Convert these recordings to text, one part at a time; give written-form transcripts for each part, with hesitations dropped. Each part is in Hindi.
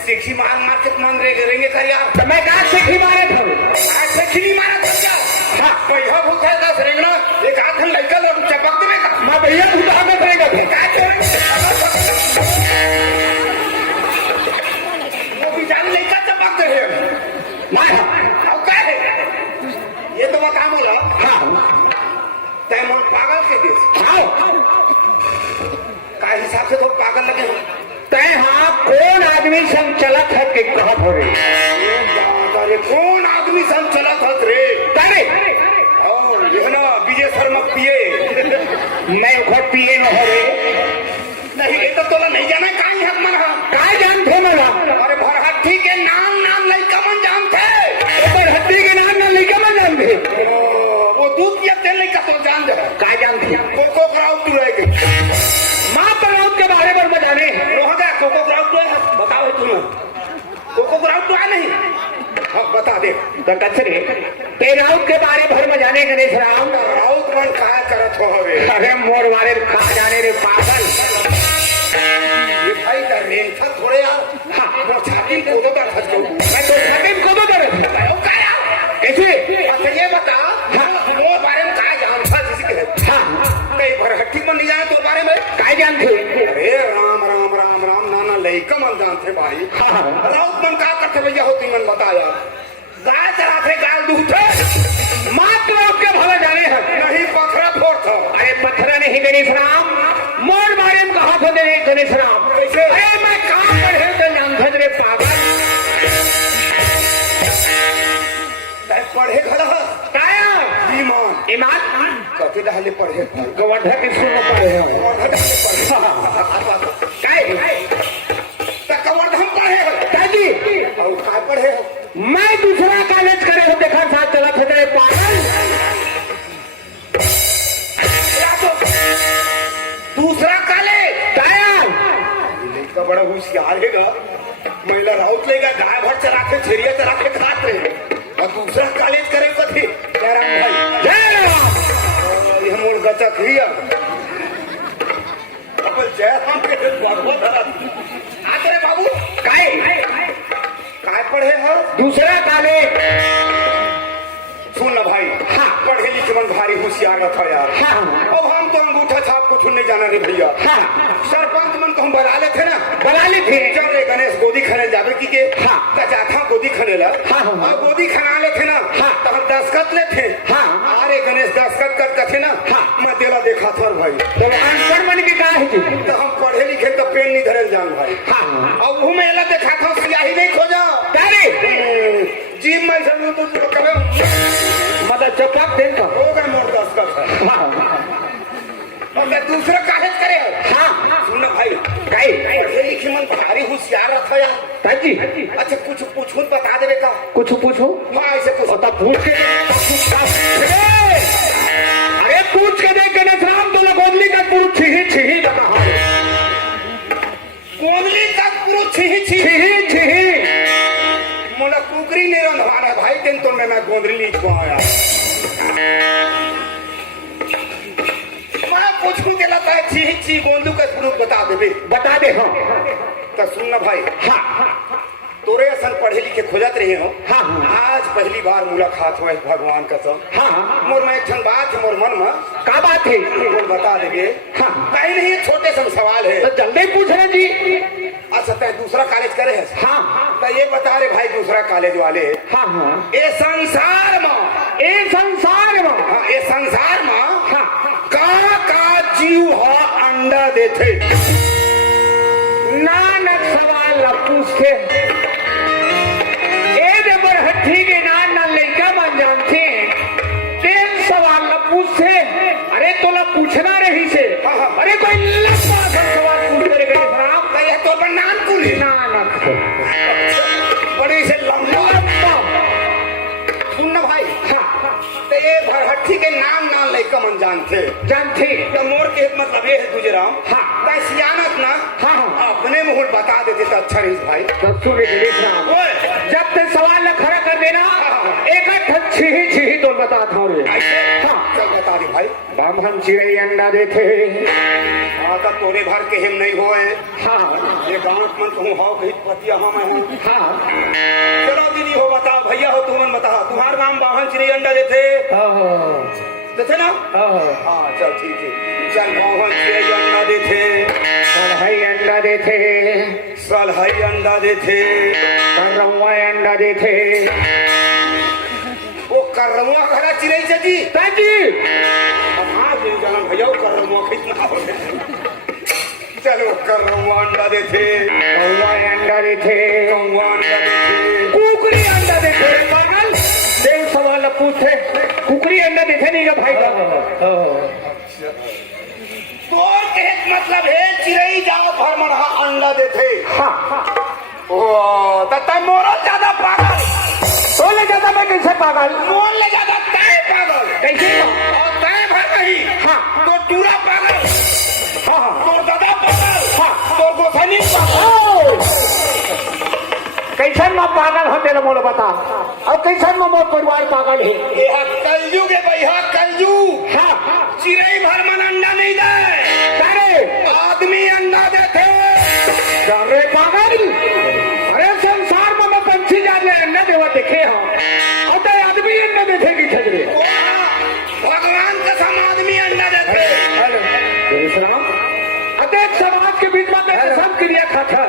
सेक्सी मार मार के मान रेंगे कर यार। तो मैं कहा सेक्सी मारे थे, आज सेक्सी नहीं मारा था क्या? हाँ भैया भूखा है 10 रेंगना एक आंख लड़का लोग चपक देवे का मैं भैया भूखा में करेगा वो बेचारा लड़का चपक दे ना अब क्या है ये तो बता बोला। हाँ तय मोर पागल के देश का हिसाब से तो पागल लगे हो तय। हाँ कौन आदमी संग चलत है कि कहा भरे अरे कौन आदमी संग चलत है रे तने ये ना विजय शर्मा पिए मैं घर पिए न हो रे नहीं ये तो तोला नहीं जाना कहीं हक मन का जानते मला। अरे भरहट्टी के नाम लड़का मन जानते भरहट्टी के नाम लड़का मन जानते वो दूध पिया तेल लड़का तो जान दे का जानते कोको क्राउड तू रह गई माँ प्रमोद के बारे में बताने रोहगा कोको क्राउड तो है बताओ तुम्हें कोको क्राउड तो है नहीं। हाँ बता दे तो कचरे ते राउत के बारे भर में जाने गणेश राम राउत मन कहा करत हो हवे अरे मोर वाले कहा जाने रे पागल ये भाई का रेंज था थोड़े यार। हाँ वो छाती को तो कर सकते हो मैं तो छाती को तो कर कैसे ये बता वो बारे में कहा जानता जिसके हाँ कई भरहट्टी में नहीं जाए तो बारे में काय जानते अरे राम राम राम राम नाना लड़का मन जानते भाई। राउत मन का करते भैया हो तुम मन बताया गाय चराते गाय दूधे मात्र आपके भला जाने हैं नहीं पथरा फोड़ था। अरे पत्थर नहीं गणेश राम मोर बारे में कहा था गणेश राम कैसे? अरे मैं कहा पढ़े तो जानते रे पागल पढ़े खड़ा काया ईमान ईमान कथी डाले पढ़े गोवर्धन के स्कूल में पढ़े हैं कवर्धन पढ़े दादी और काय पढ़े हो मैं दूसरा कॉलेज करे हो देखा साथ चला था तेरे पागल दूसरा कॉलेज काया लड़का बड़ा होशियार है महिला राउत लेगा गाय भर चरा के छेरिया चरा के खाते रहे और दूसरा कॉलेज करे कथी जयराम भाई जय ये मोर गचक हिया अब जयराम के भगवत आते रे बाबू काय पढ़े हो दूसरा कॉलेज सुन ना भाई। हाँ पढ़े लिखे मन भारी होशियार था यार। हाँ अब हम तो अंगूठा छाप कुछ नहीं जाना रे भैया। हाँ सरपंच मन को हम बना ले थे ना बना ली थी चल रे गणेश गोदी खने जावे की के हाँ कचा था गोदी खने ला हाँ और गोदी खना ले थे ना हाँ तो हम दस्खत ले थे। हाँ अरे गणेश दस्खत कर कथे ना हाँ मैं देला देखा था भाई तो अनपढ़ मन के कहा है तो हम पढ़े लिखे तो पेन नहीं धरल जान भाई। हाँ अब वो मेला देखा था सियाही नहीं खोजा जी मैं समझू तो कभी मतलब चपक देन का हो गए मोर दस्खत है। और मैं दूसरा कागज करे हो। हाँ सुन भाई, कहे ये कि मन भारी होशियार था यार। ताजी अच्छा कुछ पूछूं बता देवे का। कुछ पूछो हाँ ऐसे कुछ। और तब पूछ के अरे पूछ के देख गणेश राम तो लगोदली का पूछ छिही बता कोमली तक पूरा छिही छिही मोला कुकरी नहीं रंधवाना भाई दिन तो मैं गोंदली लीच को आया। मैं पूछूं के लगता है छिही गोंदू का स्वरूप बता दे हाँ तो सुन भाई। हाँ तोरे असन पढ़े लिखे खोजत रहे हो। हाँ आज पहली बार मुलाकात हुआ भगवान का सब। हाँ मोर में एक ठन बात है मोर मन में। का बात है मोर बता देंगे। हाँ कहीं नहीं छोटे से सवाल है तो जल्दी पूछ रहे जी। अच्छा तय दूसरा कॉलेज करे है। हाँ तो ये बता रहे भाई दूसरा कॉलेज वाले हाँ हाँ ए संसार में ए संसार में हाँ, ए संसार में हाँ का जीव हो अंडा देते। नानक सवाल न पूछते ए बरहट्ठी के नान न लड़का बन जानते तेल सवाल न पूछते। अरे तो न पूछना रही से। अरे कोई लंबा सवाल पूछ करे गणेश तो नाम कुली नानक बड़ी से लंबा सुन भाई। तो ये भरहट्ठी के नाम ना लड़का मन जानते तो मोर के मतलब ये है तुझे राम। सियानत ना अपने मुंह बता देते तो अच्छा नहीं भाई। जब तक सवाल न खड़ा कर देना एक छिही तो बताता हूँ। चल बता दे भाई। ब्राह्मण चिड़ै अंडा देते। हाँ तब तोरे भर के हिम नहीं होए। हाँ ये गाँव मन कहूँ हाउ कहीं पतिया हम हूँ। हाँ चलो दीदी हो बता भैया हो तुम बता तुम्हारे गाँव बाहन चिड़ै अंडा देते देते ना। हाँ चल ठीक है। चल बाहन चिड़ै अंडा देते सलहई अंडा देते सलहई अंडा देते करवा अंडा देते। वो करवा खरा चिड़ै से जी ताजी हाँ जी जाना भैया करवा कितना हो चलो करवा अंडा देते कौवा अंडा देते कौवा अंडा देते कुकरी अंडा देते। देव सवाल पूछे कुकरी अंडा देते नहीं का भाई तो मतलब है चिड़ै जाओ भर मन अंडा देते। हाँ ओ तब मोर ज्यादा पागल तो ले जाता मैं कैसे पागल मोर ले ज्यादा तय पागल कैसे और तय भर नहीं। हाँ तो टूरा पागल हाँ तो दादा पागल हाँ तो गोसनी पागल। कैसे माँ पागल हो तेरा मोल बता और कैसे माँ मोर परिवार पागल है। यह कलयुग है भैया कलयुग। हाँ चिड़ै भर मन अंडा नहीं दे अरे आदमी अंडा देते। अरे पागल अरे संसार में मैं पंछी जाने अंडा देवा देखे हो और तो आदमी अंडा देखेगी छजरे। भगवान कसम आदमी अंडा देते। अतः समाज के बीच में कसम क्रिया खाता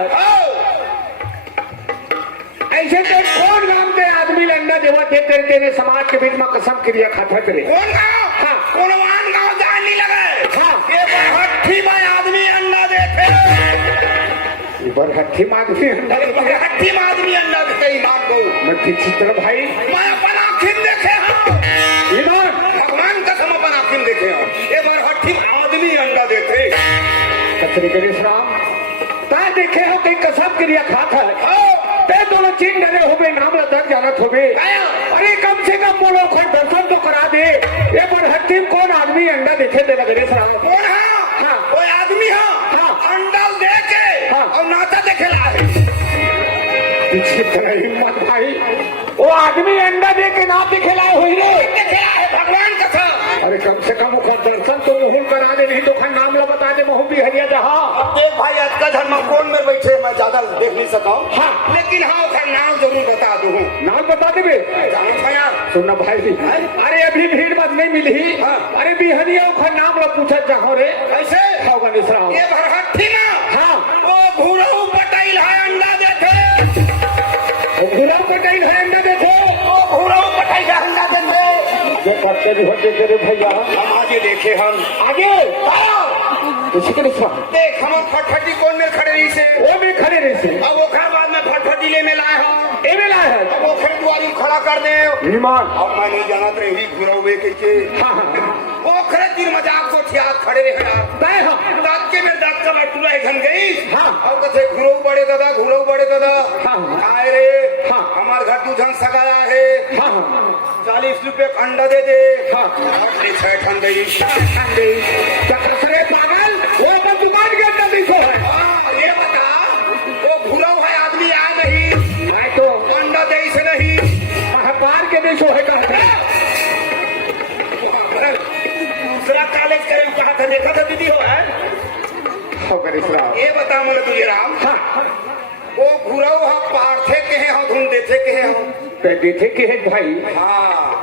ऐसे तो कौन गाँव के आदमी अंडा देवा देते तेरे समाज के बीच में कसम क्रिया खाता करे। कौन गाँव हाँ कौन गाँव जान नहीं लगे। हाँ ये बरहट्ठी में आदमी अंडा देते। बरहट्ठी में आदमी अंडा बरहट्ठी में आदमी अंडा देते ईमान को मैं चित्र भाई मैं अपन आँखिन देखे हूँ। ईमान भगवान कसम अपन आँखिन देखे हूँ। ये बरहट्ठी में आदमी अंडा देते। कचरे गणेश राम ता देखे हो कहीं कसम क्रिया खाता है ते दोनों चीन डरे हो गए नाम लदक जानत हो गए। अरे कम से कम बोलो कोई दर्शन तो करा दे। ये बरहट्ठी में कौन आदमी अंडा देखे दे गणेश राम कौन है हाँ कोई आदमी है हाँ अंडा दे के हाँ और नाता देखे लाए। पीछे तेरा हिम्मत भाई वो आदमी अंडा दे के नाम दिखे लाए हुई रे देखे लाए भगवान कसम। अरे कम से कम वो दर्शन तो मुहूर्त करा दे नहीं तो खन नाम लो बता दे महू भी हरिया जहाँ। अब देख भाई आज का धर्म कौन में बैठे मैं ज्यादा देख नहीं सका हाँ लेकिन हाँ उसका नाम जरूर बता दूँ। नाम बता देवे सुनना भाई। अरे अभी भीड़ मत नहीं मिली। हाँ। अरे बिहनिया का नाम लो पूछा चाहो रे ऐसे खाओ गणेश राम। ये भरहट्ठी ना हाँ वो घूरऊ पटाइल है अंडा देते। गुलाब को टाइम है अंडा देखो वो घूरऊ पटाइल है अंडा देते। जो पत्ते भी होते तेरे भैया हम आगे देखे हम आगे किसी के नहीं देख हम फटफटी कौन में खड़े रही से वो भी खड़े रहे से अब वो बाद में फटफटी ले में लाए हम ए में लाया है अब वो फिर दुआरी खड़ा कर दे। ईमान अब मैं नहीं जाना तो यही घुरा हुए के हाँ वो खड़े तीन मजाक को ठिया खड़े रहे यार तय हम दांत के में दांत का लट्टू रहे घन गई हाँ। और कथे घुरो बड़े दादा हाँ। आए रे हाँ। हमार घर तू झन सगाया है हाँ 40 रुपए का अंडा दे दे हाँ छह ठन गई अरे पागल वो अपन दुकान के अंदर देखो है ये बता वो घुरो है आदमी आया नहीं नहीं तो अंडा दे से नहीं बाहर के देशों है कहते दूसरा कॉलेज करे कहा था देखा था दीदी हो है ये बता मुझे तुझे राम हाँ वो घुरो है पार्थे के हैं हम धुन देते के हैं हम देखे के है भाई हाँ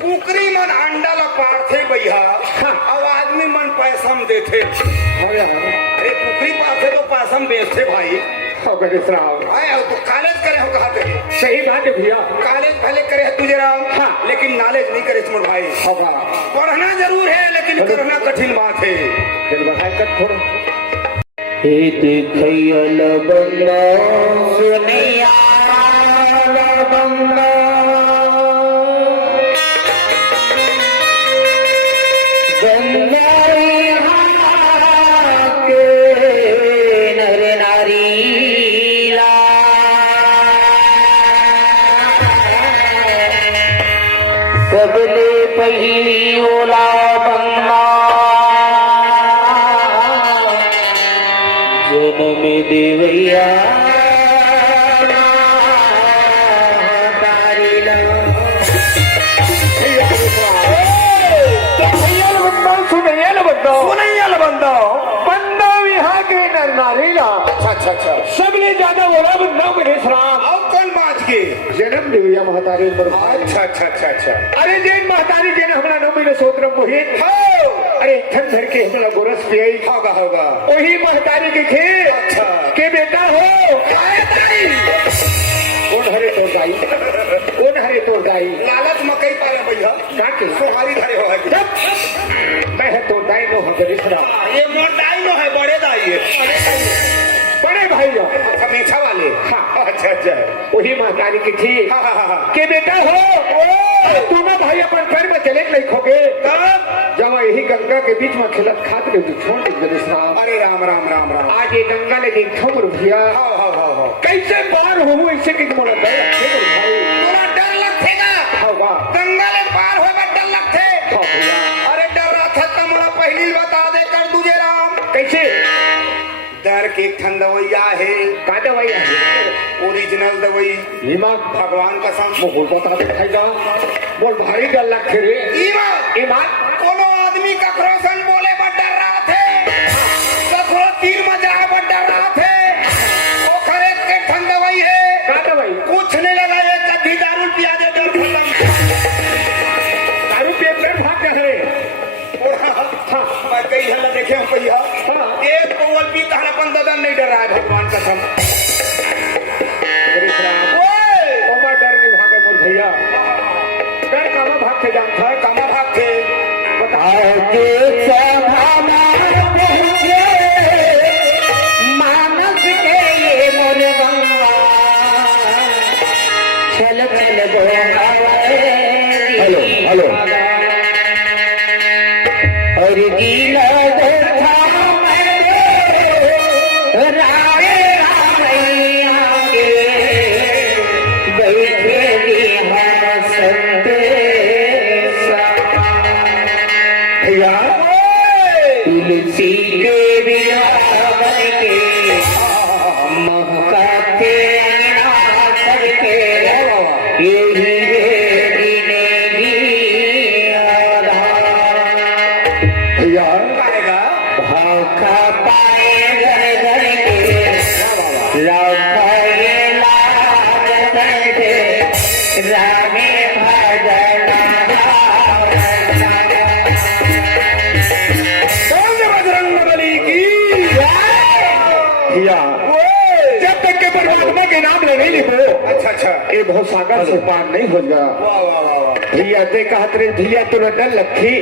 कुकरी मन अंडा ला पार्थे भैया हाँ। अब आदमी मन पैसम देते हो यार अरे कुकरी पार्थे तो पैसम बेचते भाई आए हो तो कॉलेज करे हो कहा थे सही बात है भैया कॉलेज पहले करे है तुझे राम हाँ। लेकिन नॉलेज नहीं करे तुम भाई होगा पढ़ना जरूर है लेकिन करना कठिन बात है फिर बढ़ाए कर थोड़ा देखैयल बंगा सुनिया बंगा गंगा के नर नारी सबले पहली ओला बंगा जन्म देवैया अच्छा सबले ज्यादा बोला बंदा गणेश राम अब कौन बात के जन्म देविया महतारी अच्छा अरे जैन महतारी जैन हमारा नाम मेरे सोत्र मोहित हो अरे थन धर के हमारा गोरस पियाई होगा वही महतारी के थे अच्छा। के बेटा हो कौन हरे तोर गाई कौन हरे तोर गाई लालच मकई पाया भैया काके सोहारी धरे हो है जब मैं है तो दाई नो हो गणेश राम ये मोटाई नो है बड़े दाई है बड़े भाई हो अच्छा मीठा वाले हाँ। अच्छा वही महतारी की थी हाँ। के बेटा हो तुम भाई अपन पैर में चले लिखोगे जब यही गंगा के बीच में खिलत खात रहे तो छोड़ दे गणेश राम अरे राम आज ये गंगा ने देखा मोर भैया हाँ कैसे पार हो ऐसे कि मोला डर लगते मोर भाई तोरा डर लगतेगा हाँ वाह गंगा ले पार होए बा डर लगते हाँ भैया अरे डर रहा था तो मोला पहली बता दे कर तुझे राम कैसे डर के एक ठन दवैया है का दवाई है ओरिजिनल दवाई ईमा भगवान कसम वो बता दे भाई जा बोल भारी डर लगते रे ईमान कोनो आदमी ककरो सन बोले बा डर रहा थे ककरो तीर में जाए बा डर रहा थे वो खरे के ठन दवाई है का दवाई कुछ नहीं लगा ये कभी दारू पिया दे डर खत्म दारू पे पेट भाग गए हाँ मैं कई हल्ला देखे हूँ भैया हाँ। एक कोवल पी तहन अपन ददन नहीं डर रहा है भगवान कसम गणेश राम ओमा डर नहीं भागे मोर भैया डर कामा भाग के जानता है कमा भाग थे आगे सभामा पहुँचे मानस के ये मोर गंगा चल हेलो और गीला देखा राय रामैया के बैठे बिहार संदेश भैया तुलसी के विराम के महकाते करके यही भैया पाएगा भाखा पाए घर घर के रखे लाज के रामे बजरंग बली की भैया जब तक के परमात्मा के नाम ले नहीं लिखो अच्छा ये बहुत सागर से पार नहीं हो गया वाह भैया ते कहत रे भैया तो डर लखी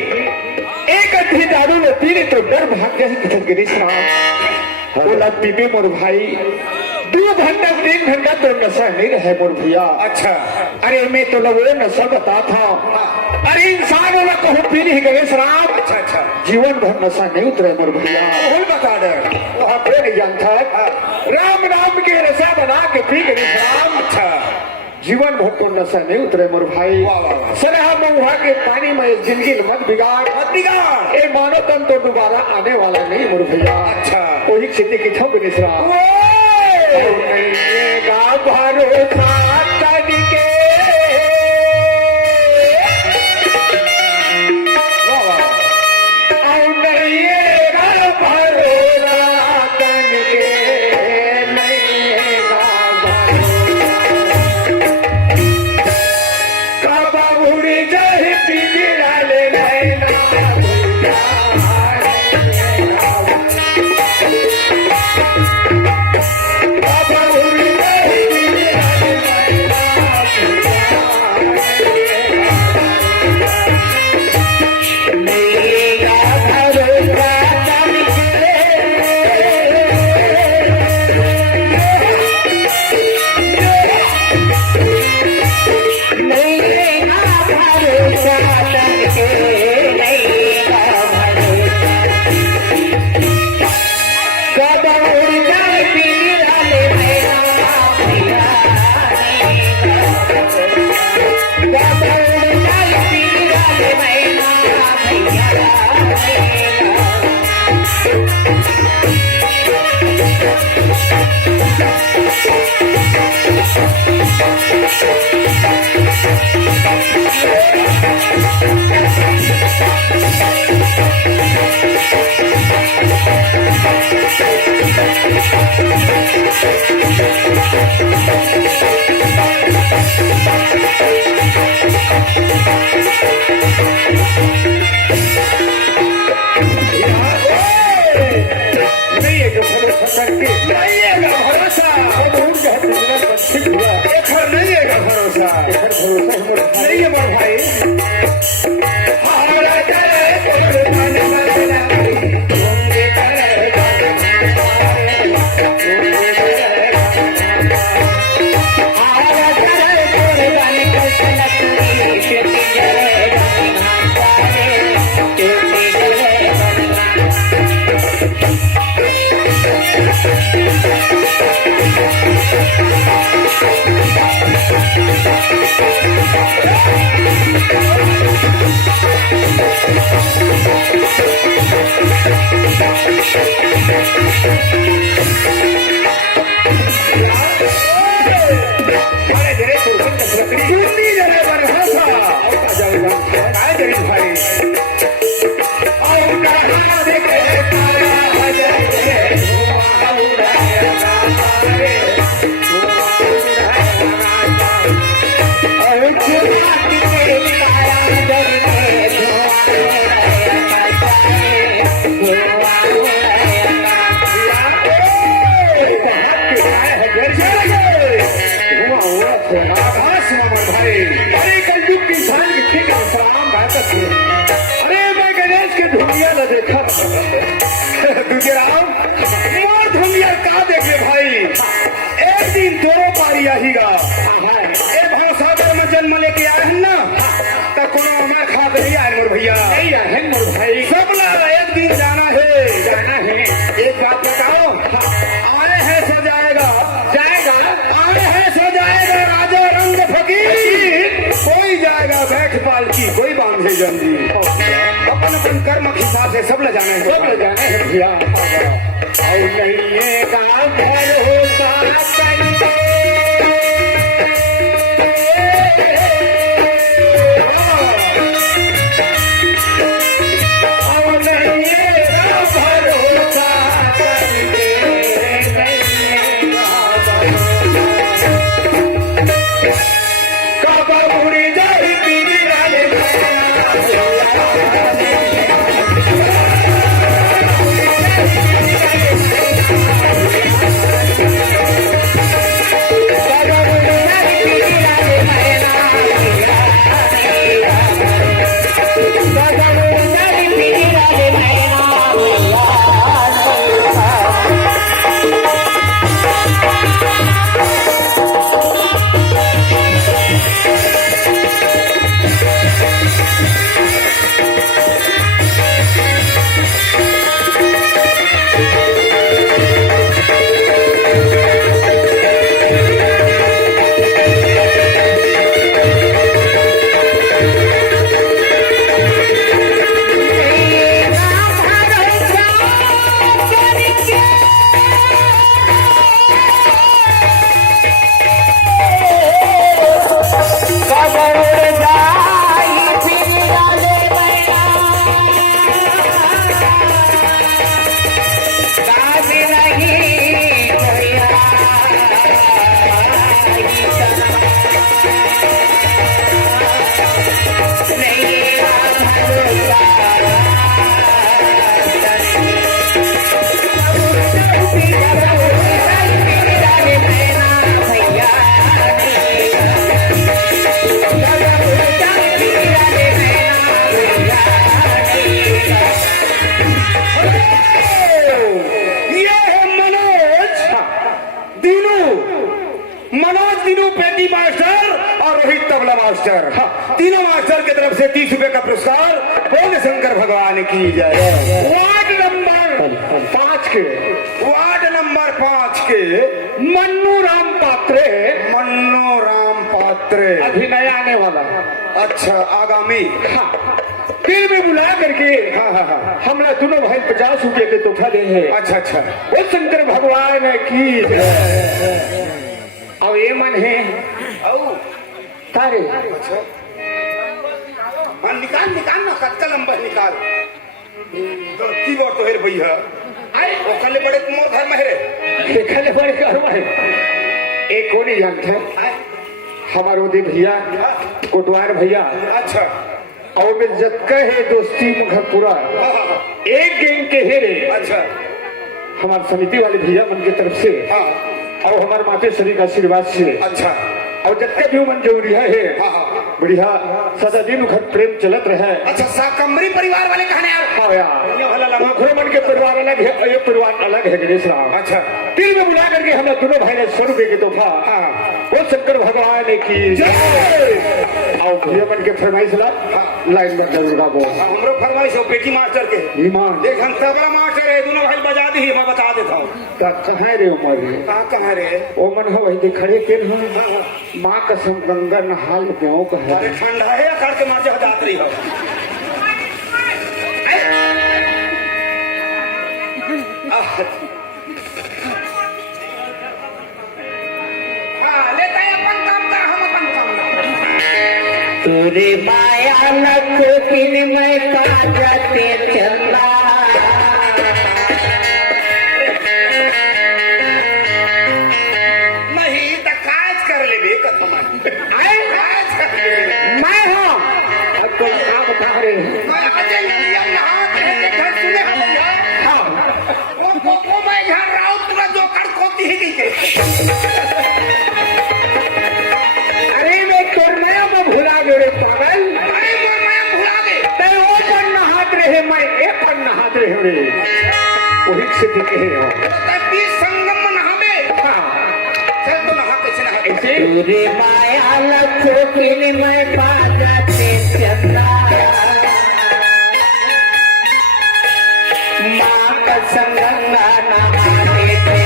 एक अठी दारू ने पीने तो डर भाग गया किधर गिरीश राम बोला पीबे मोर भाई 2 घंटा 3 घंटा तो नशा नहीं रहे मोर भैया अच्छा अरे मैं तो लगो नशा बता था अरे इंसान वाला कहूँ पी नहीं गए शराब। अच्छा अच्छा जीवन भर नशा नहीं उतरे मोर भैया। बोल बता दे। वहाँ पे नहीं जानता है राम नाम के रसा बना के पी गई शराब। अच्छा जीवन भर को नशा नहीं उतरे मोर भाई। वाह वाह वाह। सलाह मऊहा के पानी में जिंदगी मत बिगाड़। मत बिगाड़। ये मानव तन तो दोबारा आने वाला नहीं मोर भैया। अच्छा वही स्थिति की छो भी शराब भरोसा तनिके नहीं है मोर भाई। अरे मैं गणेश के ढूंढिया न देखा मोर ढूंढिया का देखे भाई। एक दिन दो पारी आहीगा भौसागर में जन्म लेके आए हैं ना तो कोनो हमें खाद नहीं आए मोर भैया। नहीं है मोर भाई सब एक दिन जाना है एक बात बताओ आए हैं सो जाएगा आए हैं सो जाएगा राजा रंग फकीर कोई जाएगा बैठ पालकी कोई बांधे जंजी अपन अपन कर्म के हिसाब से सब ले जाने हैं भैया। और नहीं है का घर होता मास्टर, तीनों मास्टर की तरफ से 30 रुपए का पुरस्कार बोल शंकर भगवान की जय। वार्ड नंबर 5 के मन्नू राम पात्रे, मन्नू राम पात्रे, अभिनय आने वाला। अच्छा आगामी। हाँ, फिर में बुला करके हमला दोनों भाई 50 रुपए के तोहफा दे है। अच्छा अच्छा, वो शंकर भगवान की अब ये मन है तारे। अच्छा हाँ, निकाल निकाल ना, कत्ता लंबा निकाल। तो कीबोर्ड तो हेर भैया आए वो कल बड़े मोर घर में रे, खाले बड़े घर में एक को नहीं जानते हमारे उदय भैया, कोटवार भैया। अच्छा और में जतका है दोस्ती घर पूरा एक गैंग के है रे। अच्छा हमारे समिति वाले भैया मन की तरफ से हाँ और हमारे माते श्री का आशीर्वाद से। अच्छा और जतका भी मन जरूरिया है हाँ हाँ बढ़िया सदा दिन घर प्रेम चलत रहे। अच्छा साकमरी परिवार वाले कहने यार। हाँ यार, ये भला लगा। मन के परिवार अलग है, ये परिवार अलग है गणेश राम। अच्छा दिल में बुला करके हम दोनों भाई ने 100 रुपए के तोहफा हाँ वो शंकर भगवान की जय। और भैया मन के फरमाइश ला लाइन में जरूर गाबो। हमरो फरमाइश हो बेटी मास्टर के ईमान देख, हम तबला मास्टर है, दोनों भाई बजा दी, मैं बता देता हूँ। कहाँ रे उमर कहाँ रे ओ मन हो वही खड़े के माँ कसम गंगा नहाल गाँव का है। अरे ठंडा है या करके माँ से जात रही हो। हाँ, लेता है अपन काम का, हम अपन काम का। तुरे माया लख दिन में काजते चंदा नहीं तो काज कर ले बे कथम काज कर ले। मैं हाँ अब तो आप बता रहे हैं। मैं अजय लिया यहाँ के घर सुने हम यहाँ वो मैं यहाँ राउत पूरा जो कर खोती ही की के। अरे मैं करने में भुला गए रे पागल। अरे मैं भुला गए। मैं वो पर नहात रहे, मैं एक पर नहात रहे रे। वही से दिखे हो तभी संगम में नहावे। चल तो नहा कैसे नहा ऐसे तुरे माया लख दिन में काजते चंदा माँ कसम गंगा नहाते थे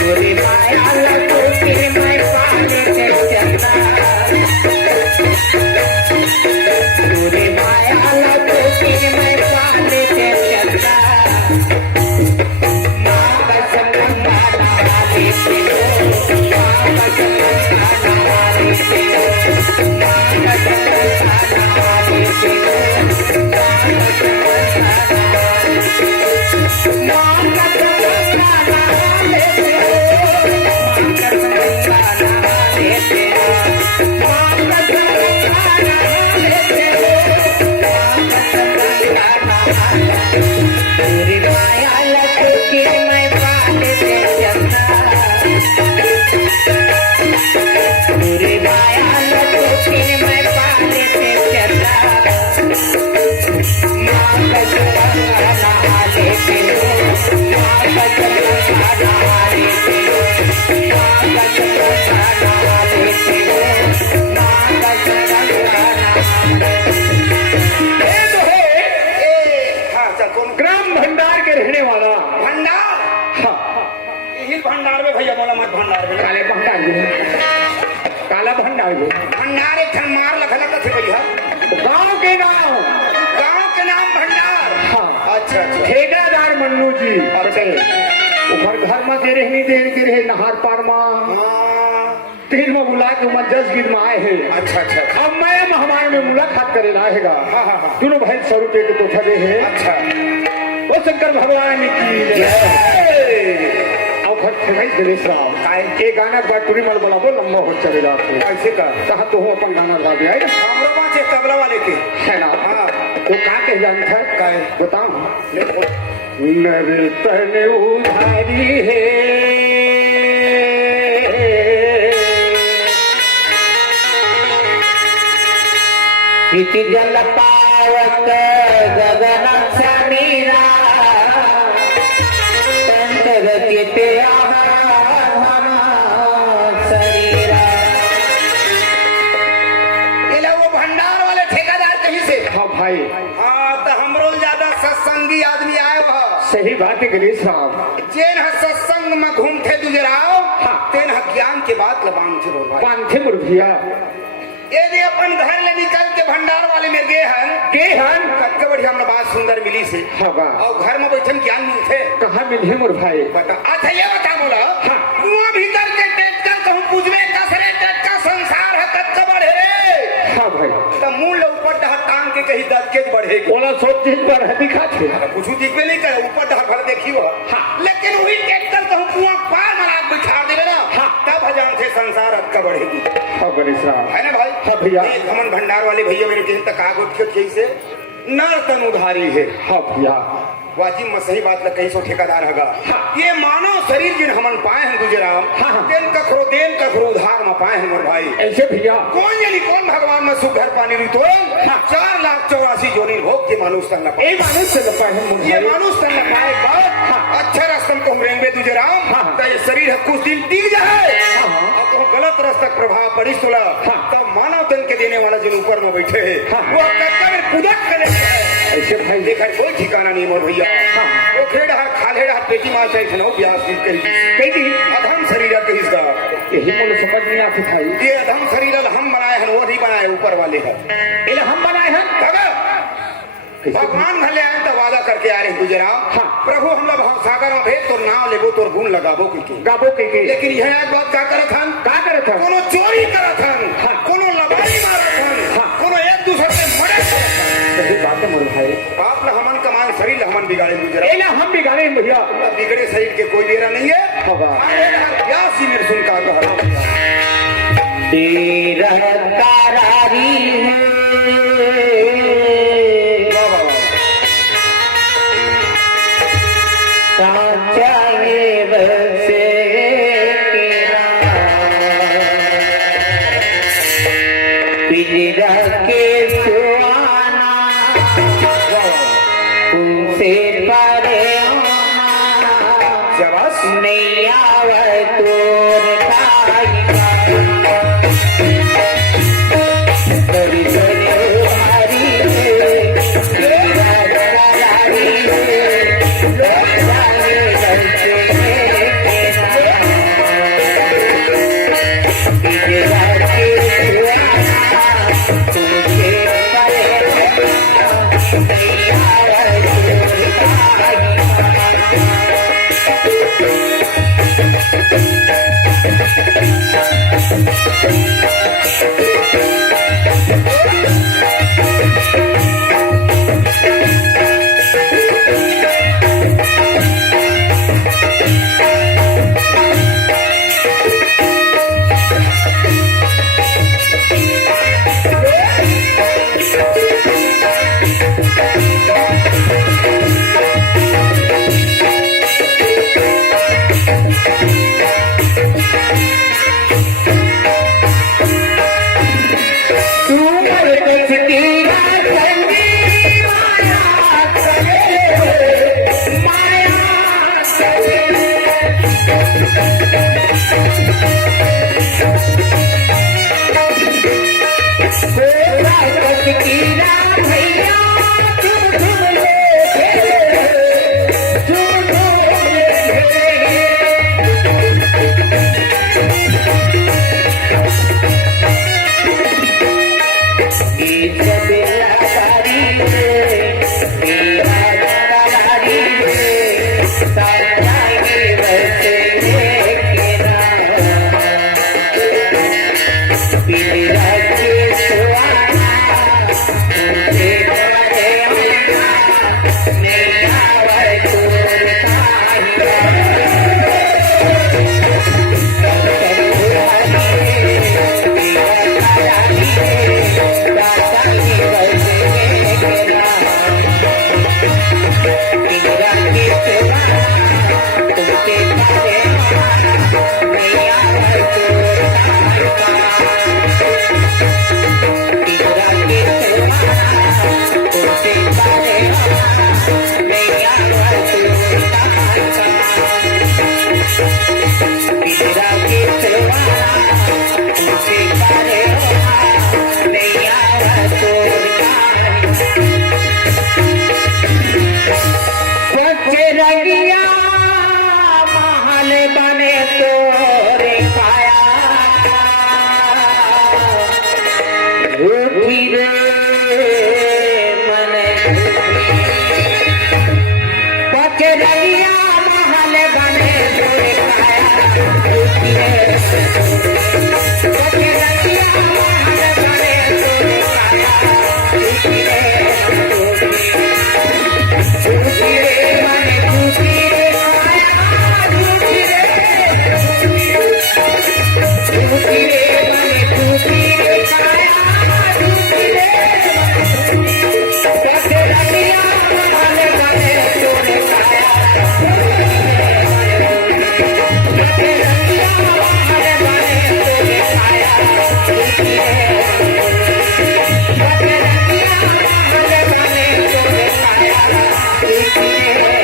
तुरे माया लख दिन में काजते चंदा तुरे माया लख दिन में काजते चंदा माँ कसम गंगा नहाते थे माँ कसम गंगा नहाते थे माँ कसम गंगा नहाते थे माँ कसम तुरे माया लख दिन में काजते चंदा तुरे माया लख दिन में काजते चंदा माँ कसम गंगा नहाते थे माँ कसम गंगा नहाते थे माँ कसम गंगा नहाते थे माँ कसम गंगा नहाते ये तो है हाँ चल कौन ग्राम भंडार के रहने वाला। भंडार। हाँ यही भंडार में भैया बोला मत भंडार में। काले भंडार में काला भंडार में भंडार एक ठन मार लखला थे भैया। गांव के नाम गांव के नाम भंडार। हाँ अच्छा अच्छा ठेकेदार मन्नू जी ऊपर घर में दे रहे नहीं दे के रहे नहार पार में हाँ, तीन में बुला के मैं 10 गिर में आए हैं। अच्छा अच्छा अच्छा। अब मैं मेहमान में मुलाकात करे लाएगा। हाँ, हाँ, हाँ। दोनों भाई 100 रुपए के तोहफा दे है। अच्छा वो शंकर भगवान की जय। और घर फरमाइश गणेश राम ये गाना बात टूरी मल बोला वो लंबा हो चलेगा आपको ऐसे का कहा तो हो अपन गाना गा दिया हमरो पास एक तबला वाले के है ना। हाँ वो कहा के जानता है का है? बताओ मेरे तन उधारी है जल पावत गगन से लेते आवा शरीरा। ये लोग वो भंडार वाले ठेकेदार कहीं से। हाँ भाई, हाँ तो हमरो ज्यादा सत्संगी आदमी आए वह सही बात है गिरीश राम। जेन ह सत्संग में घूमते दुजराओ तेन ह ज्ञान के बात लबान थे बोल पांथे मुर्गिया यदि अपन घर ले निकल के भंडार वाले में गए हन कतके बढ़िया हमरा बात सुंदर मिली से। हाँ बा। और घर में बैठन ज्ञान मिलते कहाँ मिले मोर भाई? बता अच्छा ये बता बोला कुआं भीतर के टेटका कहूं पूछबे कसरे टेटका संसार है कतका बढ़े रे। हाँ भाई, तो मुंह ले ऊपर डहा टांग के कहीं दद के बढ़ेगी बोला सब चीज पर है दिखा थे। कुछ दिखबे नहीं करे ऊपर डहा भर देखी हो लेकिन वही टेटकर कहूं कुआं पार मरा बिठा देवे ना तब हजान थे संसार अतका बढ़ेगी। हाँ गिरीश राम है ना भाई? हाँ भैया। एक हमन भंडार वाले भैया मेरे कहीं तक आगोट के कैसे नर तन उधारी है। हाँ भैया, वाजिब में सही बात लग कहीं सो ठेकेदार हगा ये मानव शरीर जिन हमन पाए हैं गुजराम देन कखरो उधार में पाए हैं मोर भाई। ऐसे भैया कौन यानी कौन भगवान में सुख घर पानी री तो 4,84,000 जोनी भोग के मानुष तन ये मानुष से न पाए हम ये मानुष तन पाए अच्छा रास्ता को रेंगे गुजराम तो ये शरीर है कुछ दिन टिक जाए अब तो गलत रास्ता प्रभाव पड़ी तोला तब मानव तन के देने वाला जो ऊपर में बैठे है वो कुदक करे ऐसे भाई देखा कोई ठिकाना नहीं मोर भैया वो खेड़ हर खाले हर पेटी मार चाहे खनो ब्यास की कही अधम शरीर कही इसका यही मुझे समझ नहीं आती भाई। ये अधम शरीर हम बनाए हैं वो नहीं बनाए ऊपर वाले हैं इन्हें हम बनाए हैं भगवान भले आए तो वादा करके आ रहे गुजराम प्रभु हम लोग सागर में भेज तो नाव लेबो तो गुण लगाबो की गाबो के लेकिन यह आज बात क्या करत हन कोनो चोरी करत हन कोनो लबाई मारत हन कोनो एक दूसरे से मरे सही बात है मोर भाई। आप ना हमन कमान शरीर हमन बिगाड़े गुजराम एला हम बिगाड़े भैया। बिगड़े शरीर के कोई देरा नहीं है। ब्यासी मेरे सुन का तेरा करारी साचा ये बसे पिजरा के सुआना तुमसे परे शाबाश नहीं आवे तोर बड़ी बड़ी हारी Thank you. रूठी रे मन पचरैया महल बने तोरे काया रूठी रे पचरैया महल बने तोरे काया रूठी रे रूठी रे मन रूठी रे काया रूठी रे रूठी रे मन रूठी रे काया रूठी रे पचरैया महल बने तोरे काया पचरैया महल बने तोरे काया रूठी रे पचरैया महल बने तोरे काया रूठी रे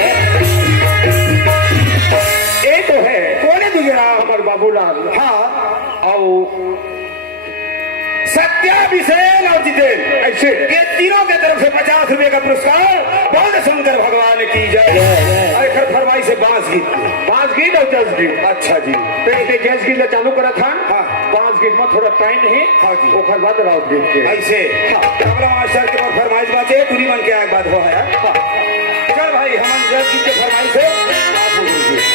ये तो है कौन है तुझे राम? हमार बाबूलाल हाँ, और सत्या, विसेन और जितेन, ऐसे ये तीनों के तरफ से 50 रुपए का पुरस्कार। बहुत शंकर भगवान की जय। अरे खर फरमाई से बांस गीत। 5 गीत और 10 गीत अच्छा जी, ते गैस गीत चालू करा था हाँ। 5 गीत में थोड़ा टाइम है हाँ जी। ओकर बाद राउत देख के ऐसे कमला मास्टर के और फरमाइश बात है, पूरी मन के आग बात हो है। चल भाई, हम 10 गीत के फरमाइश से बात हो गई।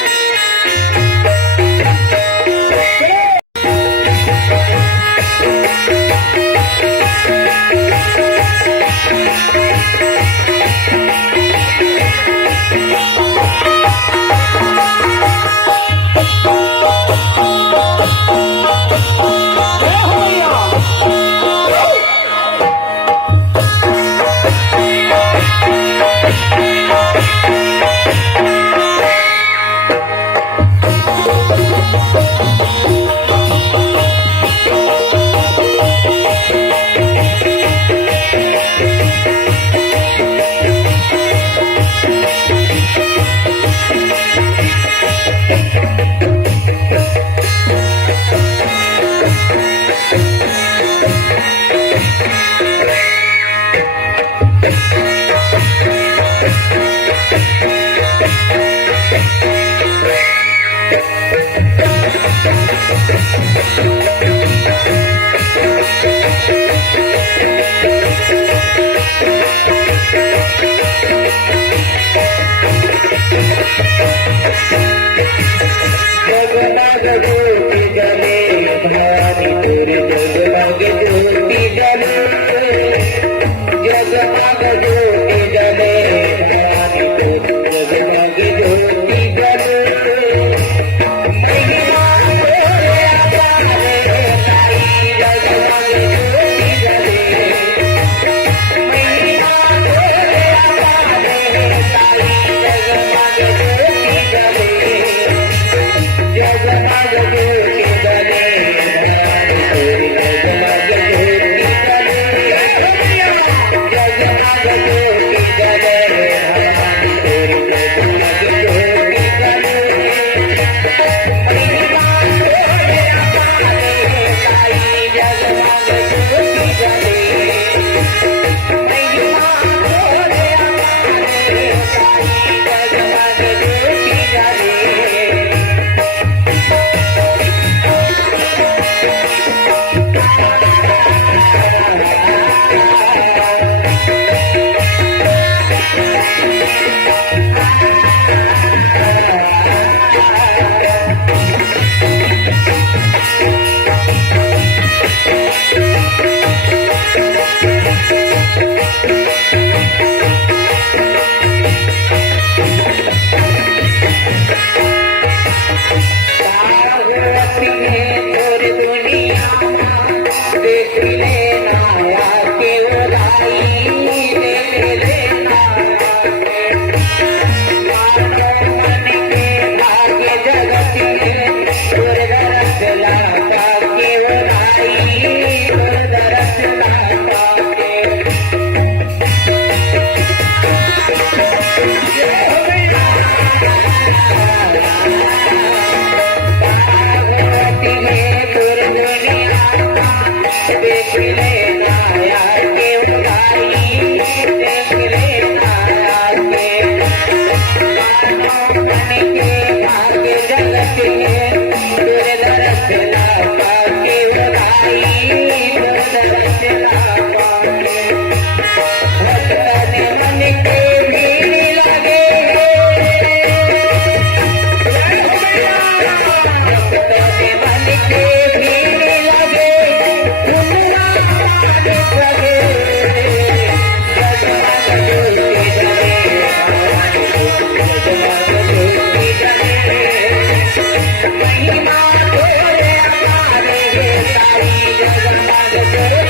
जगमग ज्योति जले भवानी तेरे जगमग ज्योति जले जगमग ज्योति जले भवानी तेरे जगमग ज्योति जले महिमा तेरे अपारे ताई जगमग ज्योति जले महिमा तेरे अपारे ताई जगमग ज्योति जले जगमग ज्योति जले तेरी जगमग ज्योति जले जगमग ज्योति जले भवानी तेरी जगमग ज्योति जले महिमा तेरे अपारे ताई जगमग ज्योति जले महिमा तेरे अपारे ताई जगमग ज्योति जले पार्वती ने तोर दुनिया देख लेना के उदाई देख लेना मानव मन के भाग्य जगत में तोर दरस लाता के उदाई तोर दरस लाता के पार्वती ने तोर दुनिया देख लेना के उदाई देख लेना के मानव मन के भाग्य जगत में तोर दरस लाता के उदाई तोर दरस लाता सजो